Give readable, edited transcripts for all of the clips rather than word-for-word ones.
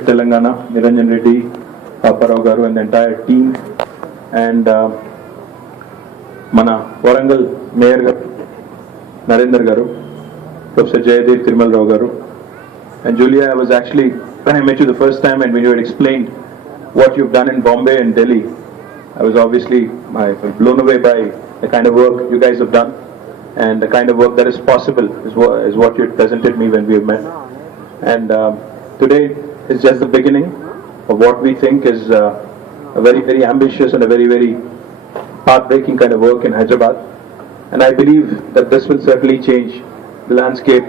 Telangana, Niranjan Reddy, Apparao Garu and the entire team, and Mana Warangal Mayor Garu, Narendra Garu, Professor Jayadev Tirmal Rao Garu, and Julia, I was actually, when I met you the first time and when you had explained what you've done in Bombay and Delhi, I was obviously blown away by the kind of work you guys have done and the kind of work that is possible is what you had presented me when we met. And today is just the beginning of what we think is a very, very ambitious and a very, very path-breaking kind of work in Hyderabad. And I believe that this will certainly change the landscape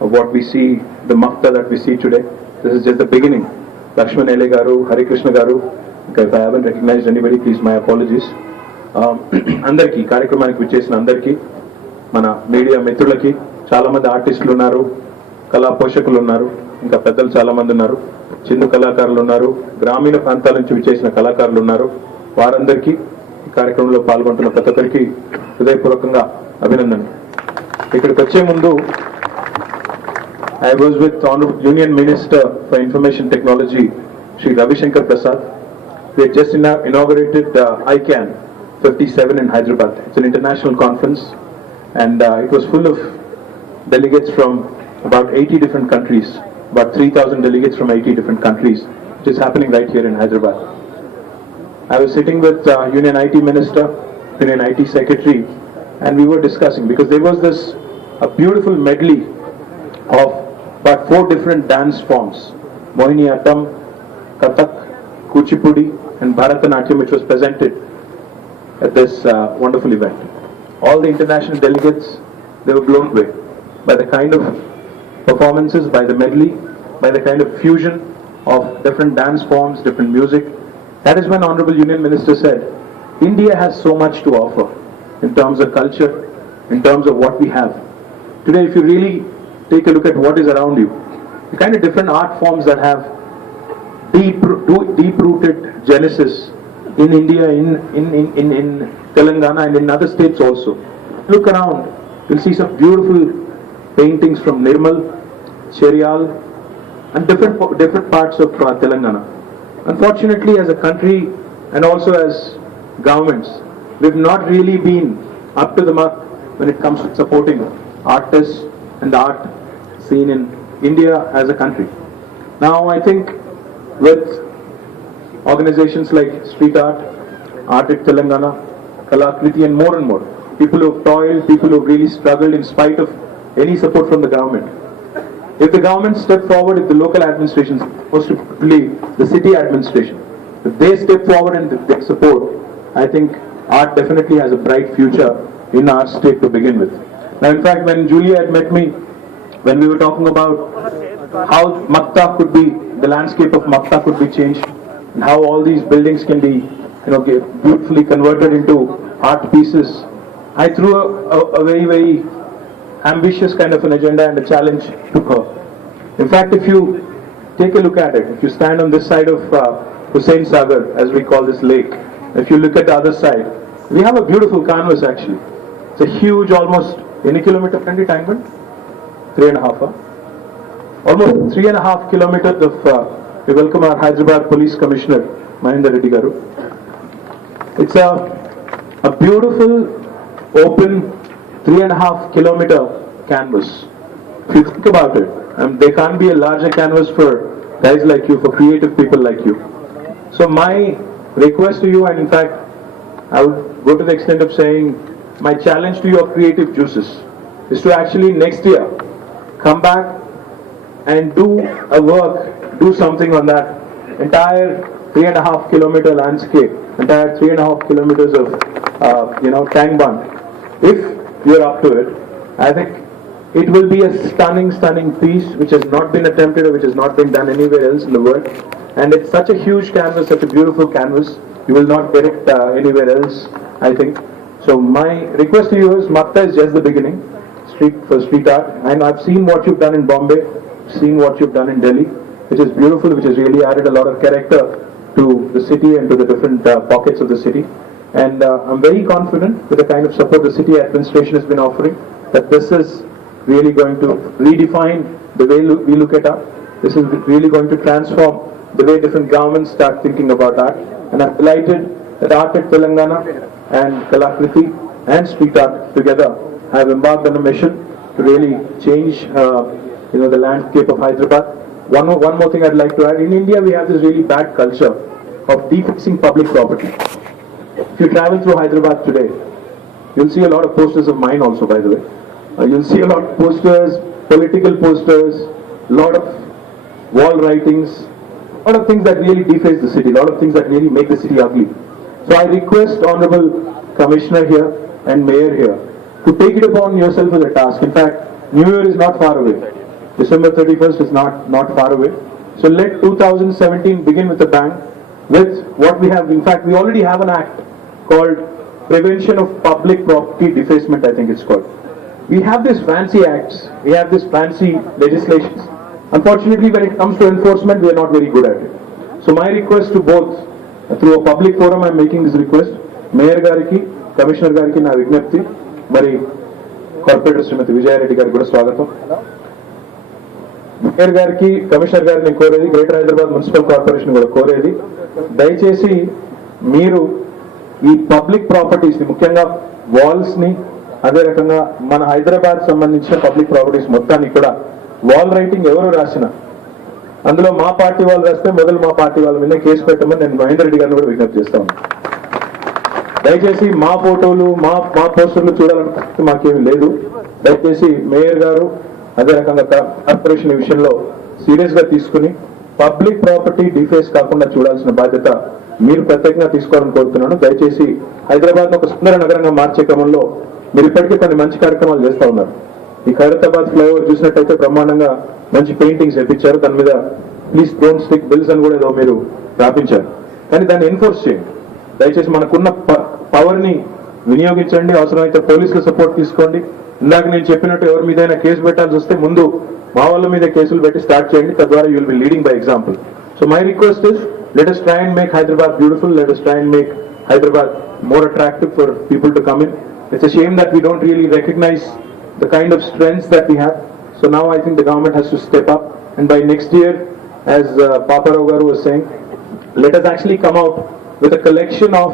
of what we see, the Makta that we see today. This is just the beginning. Lakshman Ele Garu, Hari Krishna Garu, if I haven't recognized anybody, please my apologies. Andarki, కార్యక్రమానికి విచ్చేసిన అందరికీ, మన media మిత్రులకి, చాలా మంది ఆర్టిస్టులు ఉన్నారు, కళా పోషకులు ఉన్నారు, ఇంకా పెద్దలు చాలా మంది ఉన్నారు, చిన్న కళాకారులు ఉన్నారు, గ్రామీణ ప్రాంతాల నుంచి విచ్చేసిన కళాకారులు ఉన్నారు. వారందరికీ ఈ కార్యక్రమంలో పాల్గొంటున్న ప్రతి ఒక్కరికి హృదయపూర్వకంగా అభినందనలు. ఇక్కడికి వచ్చే ముందు I was with Honorable Union Minister for Information Technology, Shri Ravi Shankar Prasad. We had just inaugurated ICANN 57 in Hyderabad. It's an international conference, and it was full of delegates from about 80 different countries, about 3,000 delegates from 80 different countries, which is happening right here in Hyderabad. I was sitting with Union IT Minister, Union IT Secretary, and we were discussing, because there was a beautiful medley of about 4 different dance forms, Mohiniyattam, Kathak, Kuchipudi and Bharatanatyam, which was presented at this wonderful event. All the international delegates, they were blown away by the kind of performances, by the medley, by the kind of fusion of different dance forms, different music. That is when Honorable Union Minister said, India has so much to offer in terms of culture, in terms of what we have. Today, if you really take a look at what is around you, the kind of different art forms that have deep-rooted genesis in India, in Telangana and in other states also. Look around, you'll see some beautiful paintings from Nirmal, Cheryal and different parts of Telangana. Unfortunately, as a country and also as governments, we've not really been up to the mark when it comes to supporting artists and the art scene in India as a country. Now I think with organizations like Street Art, Art at Telangana, Kalakriti and more, people who have toiled, people who have really struggled in spite of any support from the government. If the government step forward, if the local administrations, most particularly the city administration, if they step forward and they support, I think art definitely has a bright future in our state to begin with. Now in fact, when Julia had met me, when we were talking about how Makta could be, the landscape of Makta could be changed, and how all these buildings can be, beautifully converted into art pieces, I threw a very, very ambitious kind of an agenda and a challenge to her. In fact, if you take a look at it, if you stand on this side of Hussain Sagar, as we call this lake, if you look at the other side, we have a beautiful canvas actually. It's a huge, almost, any kilometer friendly time, 3.5. Almost 3.5 kilometers of, we welcome our Hyderabad Police Commissioner, Mahendra Reddy Garu. It's a beautiful, open, 3.5 kilometer canvas. If you think about it, there can't be a larger canvas for guys like you, for creative people like you. So my request to you, and in fact, I would go to the extent of saying, my challenge to your creative juices is to actually next year come back and do a work, do something on that entire 3.5 kilometer landscape, entire 3.5 kilometers of tank bund. If you're up to it, I think it will be a stunning piece which has not been attempted or which has not been done anywhere else in the world. And it's such a huge canvas, such a beautiful canvas, you will not get it anywhere else, I think. So my request to you is, Makta is just the beginning for street art, and I've seen what you've done in Bombay, seen what you've done in Delhi, which is beautiful, which has really added a lot of character to the city and to the different pockets of the city. And I'm very confident with the kind of support the city administration has been offering, that this is really going to redefine the way we look at art. This is really going to transform the way different governments start thinking about art. And I'm delighted that Art at Telangana and Kalakriti and Street Art together have embarked on a mission to really change the landscape of Hyderabad. One more thing I'd like to add. In India, we have this really bad culture of defacing public property. If you travel through Hyderabad today, you'll see a lot of posters of mine also, by the way. You'll see a lot of posters, political posters, a lot of wall writings, a lot of things that really deface the city, a lot of things that really make the city ugly. So I request Honorable Commissioner here and Mayor here to take it upon yourself as a task. In fact, New Year is not far away. December 31st is not far away. So let 2017 begin with a bang with what we have. In fact, we already have an act called Prevention of Public Property Defacement, I think it's called. We have these fancy acts, we have these fancy legislations. Unfortunately, when it comes to enforcement, we are not very good at it. So my request to both, through a public forum, I am making this request. Mayor Gariki, Commissioner Gariki, na vignapti, Mari Corporator Srimati Vijaya Reddy Gariki kuda swagatam. Mayor Gariki, Commissioner Garini కోరేది, Greater Hyderabad Municipal Corporation కూడా కోరేది, దయచేసి మీరు ఈ public properties ని, ముఖ్యంగా walls ని, అదే రకంగా మన హైదరాబాద్ సంబంధించిన పబ్లిక్ ప్రాపర్టీస్ మొత్తాన్ని కూడా వాల్ రైటింగ్ ఎవరు రాసినా అందులో మా పార్టీ వాళ్ళు రాస్తే మొదలు మా పార్టీ వాళ్ళ మీద కేసు పెట్టమని నేను మహేందర్ రెడ్డి గారిని కూడా విజ్ఞప్తి చేస్తాను. దయచేసి మా ఫోటోలు మా పోస్టర్లు చూడాలనుకుంటే మాకేమీ లేదు. దయచేసి మేయర్ గారు అదే రకంగా కార్పొరేషన్ ఈ విషయంలో సీరియస్ గా తీసుకుని పబ్లిక్ ప్రాపర్టీ డిఫేస్ కాకుండా చూడాల్సిన బాధ్యత మీరు ప్రత్యేకంగా తీసుకోవాలని కోరుతున్నాను. దయచేసి హైదరాబాద్ ఒక సుందర నగరంగా మార్చే క్రమంలో మీరు ఇప్పటికే కొన్ని మంచి కార్యక్రమాలు చేస్తూ ఉన్నారు. ఈ ఖైరతాబాద్ ఫ్లైఓవర్ చూసినట్టయితే బ్రహ్మాండంగా మంచి పెయింటింగ్స్ వేయించారు. దాని మీద ప్లీజ్ డోంట్ స్టిక్ బిల్స్ అని కూడా ఏదో మీరు రాపించారు. కానీ దాన్ని ఎన్ఫోర్స్ చేయండి. దయచేసి మనకున్న పవర్ ని వినియోగించండి. అవసరమైతే పోలీసుల సపోర్ట్ తీసుకోండి. ఇందాక నేను చెప్పినట్టు ఎవరి మీదైనా కేసు పెట్టాల్సి వస్తే ముందు మా వాళ్ళ మీద కేసులు పెట్టి స్టార్ట్ చేయండి. తద్వారా you will be leading by example. So my request is, let us try and make Hyderabad beautiful. Let us try and make Hyderabad more attractive for people to come in. It's a shame that we don't really recognize the kind of strengths that we have. So now I think the government has to step up, and by next year, as Papa Rogaru was saying, let us actually come out with a collection of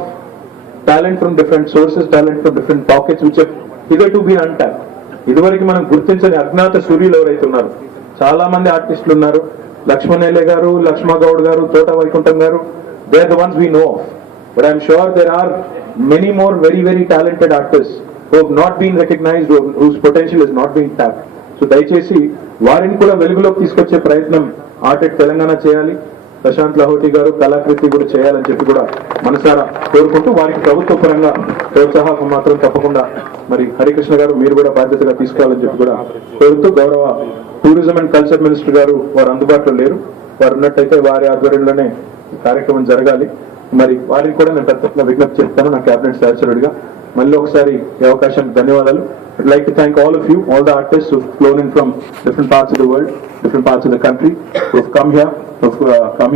talent from different sources, talent from different pockets, which have hitherto been untapped. ఇదివరకు మనం గుర్తించని అజ్ఞాత సూర్యులు ఎవరైతే ఉన్నారు, చాలా మంది ఆర్టిస్టులు ఉన్నారు. లక్ష్మణేలే గారు, లక్ష్మా గౌడ్ గారు, తోట వైకుంఠం గారు, they are the ones we know of. But I'm sure there are many more very, very talented artists who have not been recognized, whose potential is not being tapped. So దయచేసి వారిని కూడా వెలుగులోకి తీసుకొచ్చే ప్రయత్నం ఆర్ట్ ఎట్ తెలంగాణ చేయాలి. ప్రశాంత్ లాహోటి గారు, కళాకృతి కూడా చేయాలని చెప్పి కూడా మనసారా కోరుకుంటూ, వారికి ప్రభుత్వ పరంగా ప్రోత్సాహం మాత్రం తప్పకుండా మరి హరికృష్ణ గారు మీరు కూడా బాధ్యతగా తీసుకోవాలని చెప్పి కూడా కోరుతూ, గౌరవ టూరిజం అండ్ కల్చర్ మినిస్టర్ గారు వారు అందుబాటులో లేరు. వారు ఉన్నట్టయితే వారి ఆధ్వర్యంలోనే కార్యక్రమం జరగాలి. మరి వారికి కూడా నేను ప్రత్యేకంగా విజ్ఞప్తి చేస్తాను నా క్యాబినెట్ సహచరుడిగా. మళ్ళీ ఒకసారి ఈ అవకాశానికి ధన్యవాదాలు. I'd like to thank all of you, all the artists who've flown in from different parts of the world, different parts of the country, who've come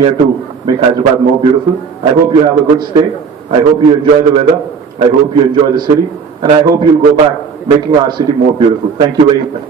here to make Hyderabad more beautiful. I hope you have a good stay. I hope you enjoy the weather. I hope you enjoy the city. And I hope you'll go back making our city more beautiful. Thank you very much.